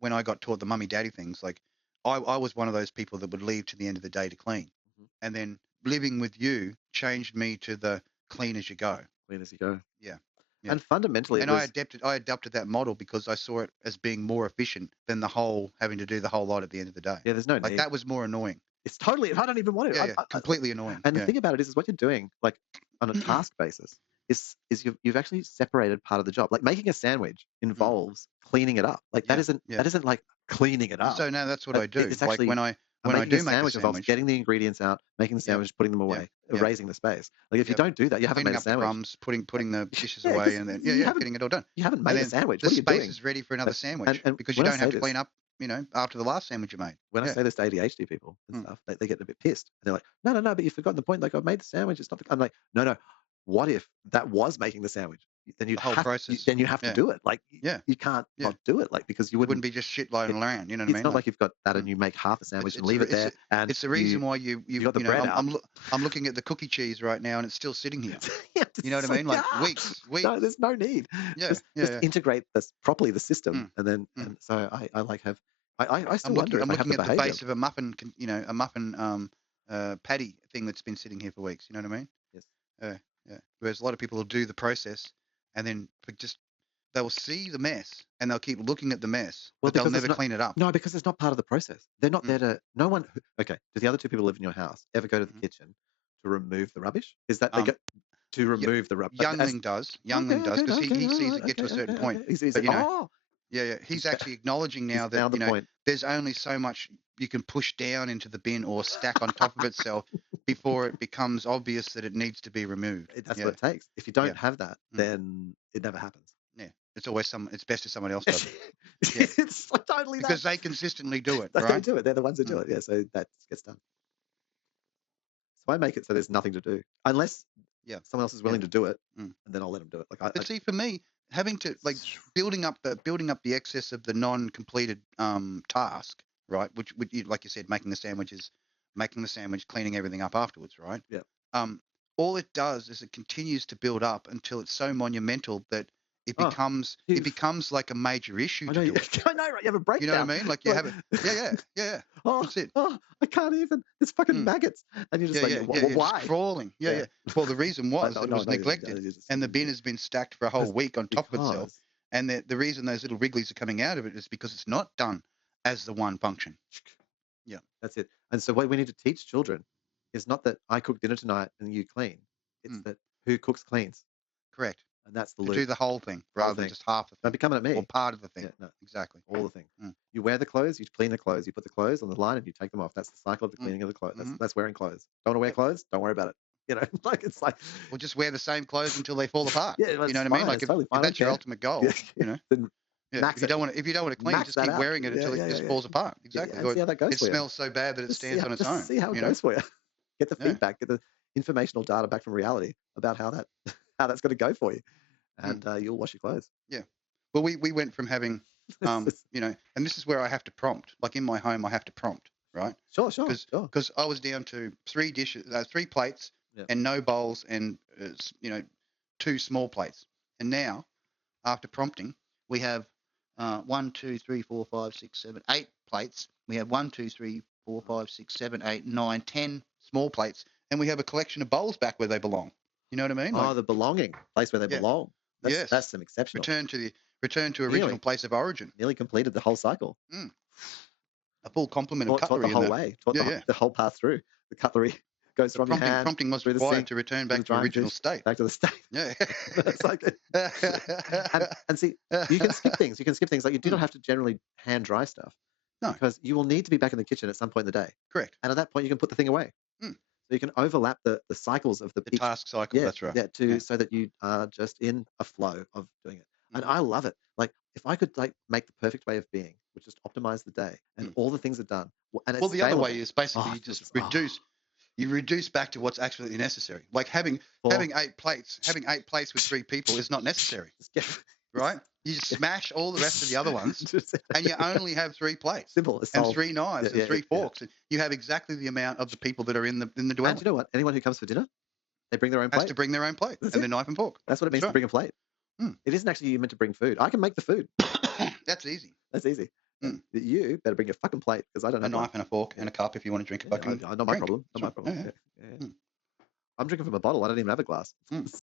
when I got taught the mummy daddy things, like I was one of those people that would leave to the end of the day to clean. And then living with you changed me to the clean as you go. Clean as you go. Yeah. And fundamentally, I adapted that model because I saw it as being more efficient than having to do the whole lot at the end of the day. Yeah, there's no need. Like that was more annoying. It's totally. I don't even want it. Completely annoying. And the thing about it is what you're doing, like on a task basis, is you've actually separated part of the job. Like making a sandwich involves cleaning it up. Like that isn't like cleaning it up. So now that's what I do. It's actually, like when I do make a involves getting the ingredients out, making the sandwich, putting them away, erasing the space. Like if you don't do that, you haven't made a sandwich. Crumbs, putting the dishes away, and then getting it all done. You haven't made a sandwich. The space is ready for another sandwich because you don't have to clean up. After the last sandwich you made. When I say this to ADHD people and stuff, they get a bit pissed. They're like, no, but you've forgotten the point. Like, I've made the sandwich. It's not. I'm like, no. What if that was making the sandwich? Then you have to do it. Like, you can't not do it. Like, because you wouldn't be just shit lying around. You know what I mean? It's not like you've got that and you make half a sandwich and leave it there. And it's the reason why you've got the bread out. I'm looking at the cookie cheese right now and it's still sitting here. You know what I mean? Like weeks. No, there's no need. Just integrate this properly, the system, and then. And so I like have. I still wonder. I'm looking at the base of a muffin, patty thing that's been sitting here for weeks. You know what I mean? Yes. Whereas a lot of people will do the process and then they will see the mess and they'll keep looking at the mess, but they'll never clean it up. No, because it's not part of the process. They're not there to. No one. Okay. Do the other two people live in your house ever go to the kitchen to remove the rubbish? Is that they go to remove the rubbish? Youngling does because he sees it get to a certain point. He's actually acknowledging now that there's only so much you can push down into the bin or stack on top of itself before it becomes obvious that it needs to be removed. That's what it takes. If you don't have that, then it never happens. Yeah, it's always it's best if someone else does it. It's totally because they consistently do it. They do it. They're the ones who do it. Yeah, so that gets done. So I make it so there's nothing to do unless someone else is willing to do it, and then I'll let them do it. But see, for me, having to building up the excess of the non-completed task, right? Which like you said, making the sandwich, cleaning everything up afterwards, right? Yeah. All it does is it continues to build up until it's so monumental that it becomes like a major issue to do it. I know, right? You have a breakdown. You know what I mean? Like you have it. Yeah. That's it. I can't even. It's fucking maggots, and you're just why? It's crawling. Yeah. Well, the reason was it was neglected, and the bin has been stacked for a whole week on top of itself. And the reason those little wrigglies are coming out of it is because it's not done as the one function. Yeah, that's it. And so what we need to teach children is not that I cook dinner tonight and you clean. It's that who cooks cleans. Correct. And that's the loop. Do the whole thing rather than just half the thing. Don't be coming at me. Or part of the thing. Yeah, no, exactly. All the thing. You wear the clothes, you clean the clothes, you put the clothes on the line and you take them off. That's the cycle of the cleaning of the clothes. That's wearing clothes. Don't want to wear clothes? Don't worry about it. You know, it's like... Well, just wear the same clothes until they fall apart. Yeah, you know what I mean? Like if that's your ultimate goal, you know. If you don't want to clean, just keep wearing it until it just falls apart. Exactly. See how that goes it smells so bad that it stands on its own. See how it goes for you. Get the feedback, get the informational data back from reality about how that's going to go for you, and you'll wash your clothes. Yeah. Well, we went from having, and this is where I have to prompt. Like in my home, I have to prompt, right? Sure. Because I was down to 3 plates, and no bowls, and 2 small plates. And now, after prompting, we have 1, 2, 3, 4, 5, 6, 7, 8 plates. We have 1, 2, 3, 4, 5, 6, 7, 8, 9, 10 small plates, and we have a collection of bowls back where they belong. You know what I mean? The belonging place where they belong. That's some exceptional. Return to original place of origin. Nearly completed the whole cycle. A full complement of cutlery. The whole way. The whole path through. The cutlery goes from your hand. Prompting was required to return back to original state. Back to the state. Yeah. It's like, and see, you can skip things. Like you do not have to generally hand dry stuff. No. Because you will need to be back in the kitchen at some point in the day. Correct. And at that point, you can put the thing away. So you can overlap the cycles of the task cycle. That's right. So that you are just in a flow of doing it. And I love it. Like if I could make the perfect way of being, which is to optimize the day, and all the things are done. And it's the other way is basically you just reduce. You reduce back to what's actually necessary. Like having 8 plates. Having 8 plates with 3 people is not necessary. Right? You just smash all the rest of the other ones, and you only have 3 plates. Simple. And 3 knives and 3 forks. And you have exactly the amount of the people that are in the dwelling. And you know what? Anyone who comes for dinner, they bring their own plate. Has to bring their own plate and their knife and fork. That's what it means to bring a plate. It isn't actually you meant to bring food. I can make the food. That's easy. That's easy. You better bring your fucking plate because I don't have a knife and a fork and a cup if you want to drink a fucking not my drink. problem. Not my problem. Yeah. I'm drinking from a bottle. I don't even have a glass.